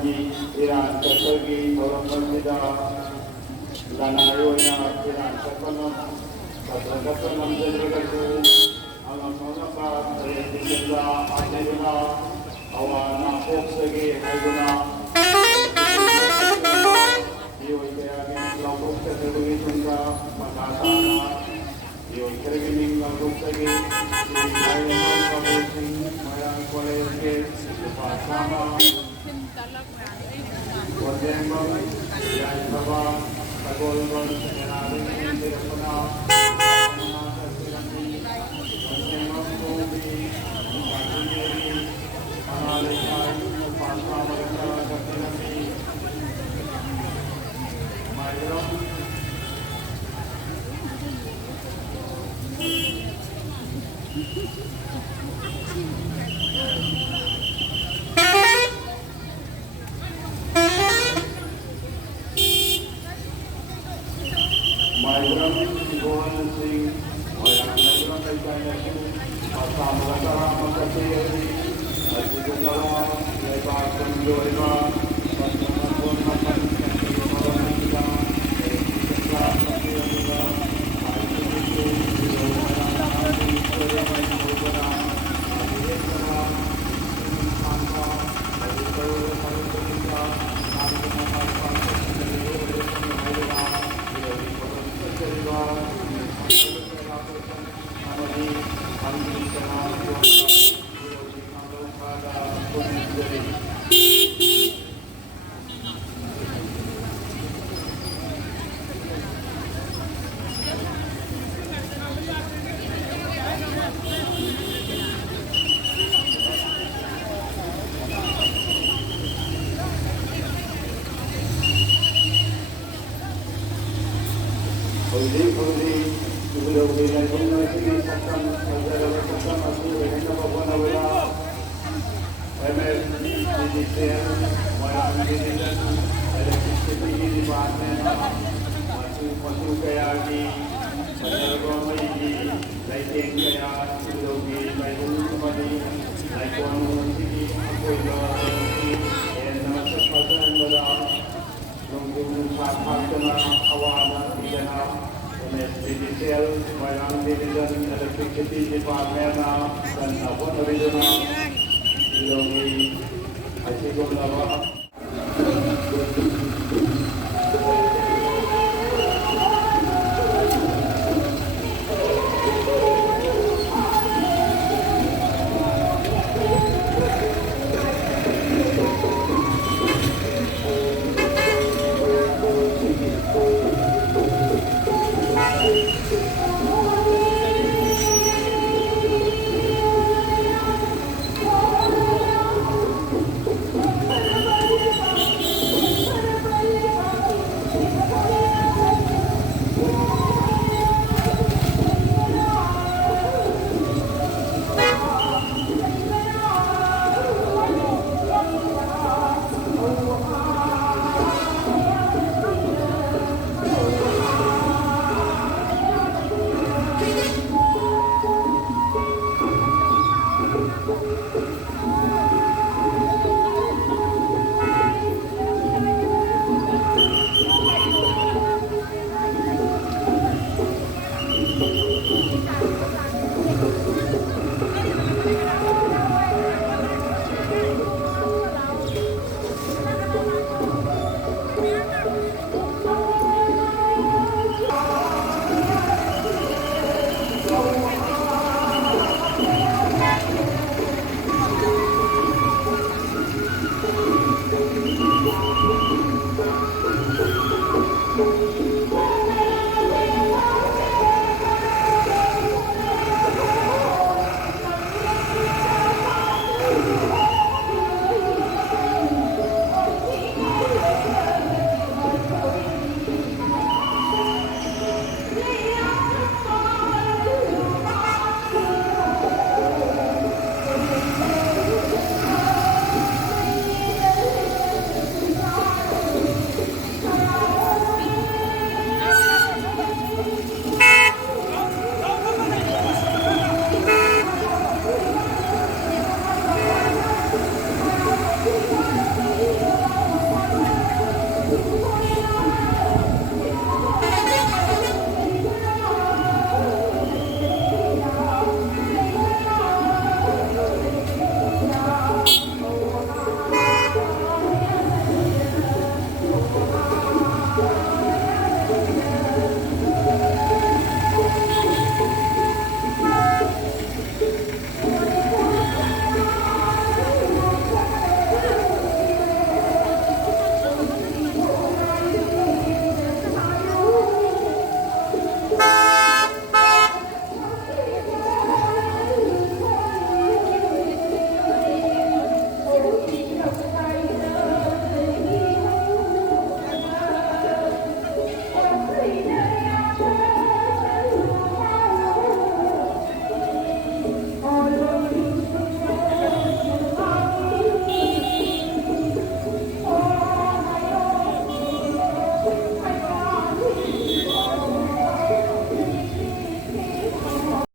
ꯃꯇꯝꯒꯤ ꯏꯔꯥꯡ ꯆꯠꯄꯒꯤ ꯊꯧꯔꯝ ꯑꯁꯤꯗ ꯂꯅꯥꯏ ꯑꯣꯏꯅ ꯏꯔꯥꯡ ꯆꯠꯄ ꯉꯝꯖꯗ꯭ꯔꯒꯁꯨ ꯑꯉꯝ-ꯑꯉꯝꯕ ꯇꯔꯦꯠ-ꯇꯤꯟꯖꯟꯗ ꯍꯥꯠꯅꯗꯨꯅ ꯑꯋꯥ ꯑꯅꯥ ꯀꯣꯛꯆꯒꯦ ꯍꯥꯏꯗꯨꯅ ꯃꯤꯑꯣꯏ ꯀꯌꯥꯒꯤ ꯂꯥꯎꯊꯣꯛꯆꯗꯕꯒꯤ ꯇꯨꯡꯗ ꯃꯈꯥ ꯇꯥꯅ ꯃꯤꯑꯣꯏ ꯈꯔꯒꯤ ꯃꯤꯡ ꯂꯥꯎꯊꯣꯛꯆꯈꯤ ꯃꯣꯏꯔꯥꯡ ꯀꯣꯂꯦꯖꯀꯤ ꯂꯨꯄꯥ ꯆꯥꯝꯃ ꯋꯥꯔꯗꯦꯡꯕꯝ ꯌꯥꯏꯐꯕ ꯁꯒꯣꯜꯕꯝ ꯀꯦꯅꯥꯗꯒꯤ ꯊꯤꯔꯛꯄꯅ Maigram Gohan Singh, Maigram Kaitanya, Pasama Karama Kasiri, Asikunawa, Lebar Kunjoiva, Pasama Kunma Kasiri, Maranita, Ekita Kasira, Aikutu, Yohana, Aikutu, Aikutu, Santa, Aikutu, Aikutu, Electricity Department dan Abon Regional Ilongi Asikul Lawa.